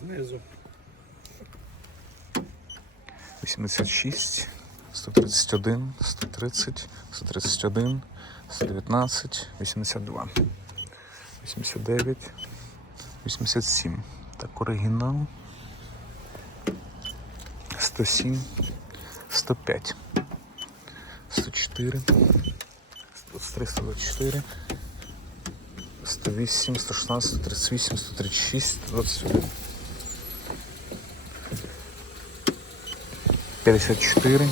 знизу. 86, 131, 130, 131, 119, 82, 89, 87. Так, оригінал. 107, 105, 104, 123, 124, 108, 116, 138, 136, 121. 54,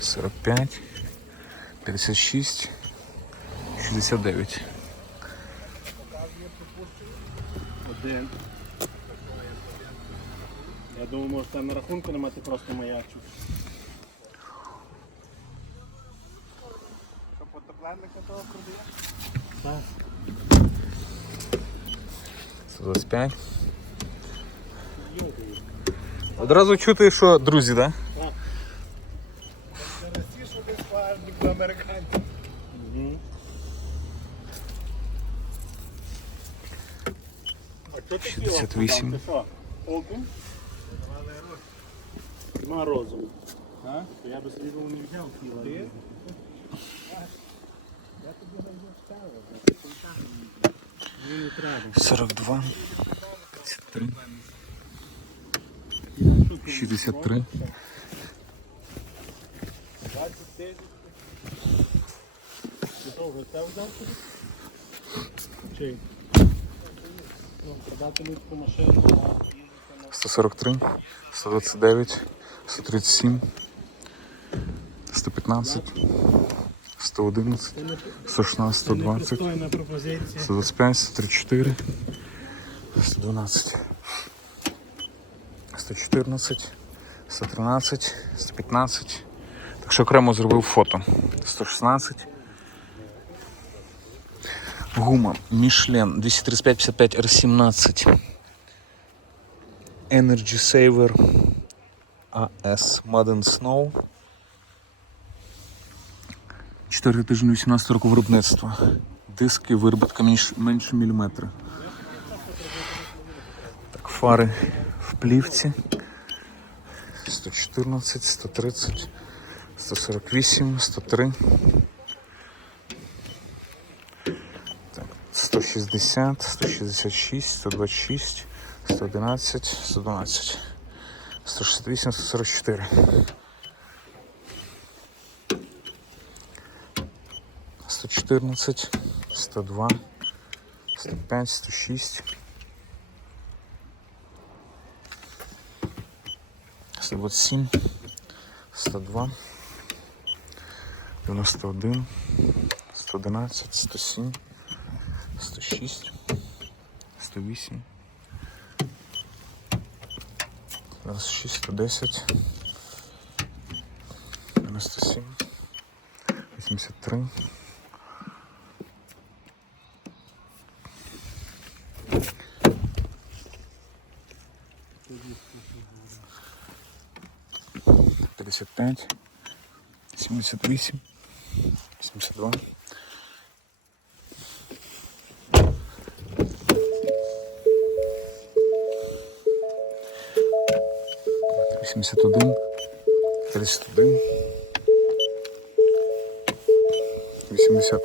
45, 56, 69. Один. Я думаю, може там на рахунку нема, ти просто маячу. Що фотопленника того продає? Так. 125. Одразу чути, що друзі, так? Зараз що десь пажник до американців. Угу. А що ти 68. Ти що? Окунь? Нема розуму. А? То я би собі думав, не взяв тіла. Ти? Я тобі не ставив. Мені не треба. 42, 53, 63. Чи? 143, 129, 137, 115, 111, 116, 120, 125, 134, 112. 114, 113, 115. Так що окремо зробив фото. 116. Гума Michelin 235-55 R17. Energy Saver AS Madden Snow. 4 тижні 18 року виробництва. Диски виробітка менше міліметра. Так, фари плівці. 114, 130, 148, 103. Так, 160, 166, 126, 111, 112, 168, 144. 114, 102, 105, 106, 127, 102, 91, 111, 107, 106, 108, 26, 110, 97, 83, П'ятдесят п'ять, сімдесят вісім, сімдесят два, вісімдесят один, тридцять один, вісімдесят.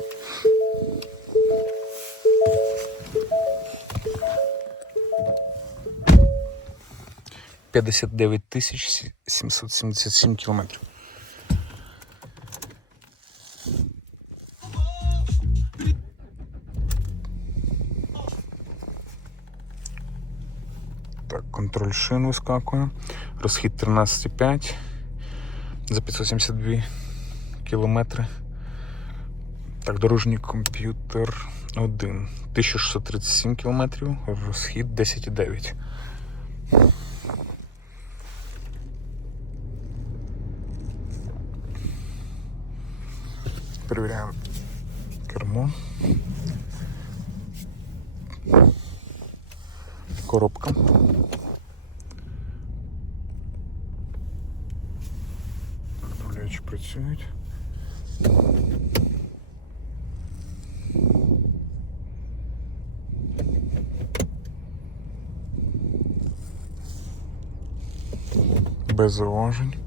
П'ятдесят дев'ять тисяч сімсот сімдесят сім кілометрів. Так, контроль шин вискакує. Розхід 13,5 за 572 кілометри. Так, дорожній комп'ютер 1. 1637 кілометрів, розхід 10,9. Проверяем кермо. Коробка. Направляючі працюють. Без зауважень.